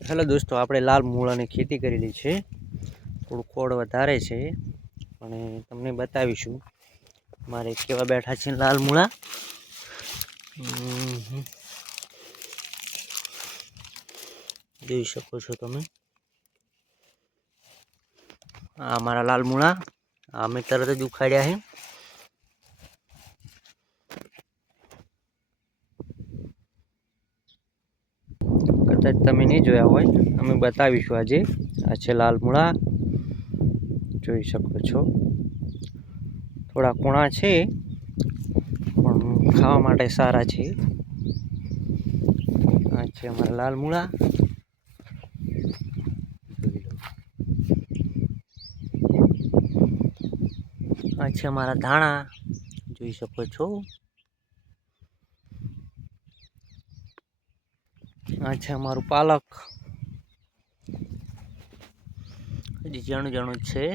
Hello દોસ્તો, આપણે લાલ મૂળાની ખેતી કરેલી છે. થોડું ખોડ વધારે છે અને તમને બતાવીશું મારે કેવા બેઠા છે લાલ મૂળા. જોઈ શકો છો તમે, આ મારા લાલ મૂળા અમે તરત જ ઉખાડ્યા છે. કદાચ તમે નહીં જોયા હોય, અમે બતાવીશું આજે. આ છે લાલ મૂળા, જોઈ શકો છો. થોડા કૂણા છે પણ ખાવા માટે સારા છે. આ છે અમારા લાલ મૂળા. આ છે અમારા ધાણા, જોઈ શકો છો. આ છે અમારું પાલક, હજી જાણું જાણું જ છે.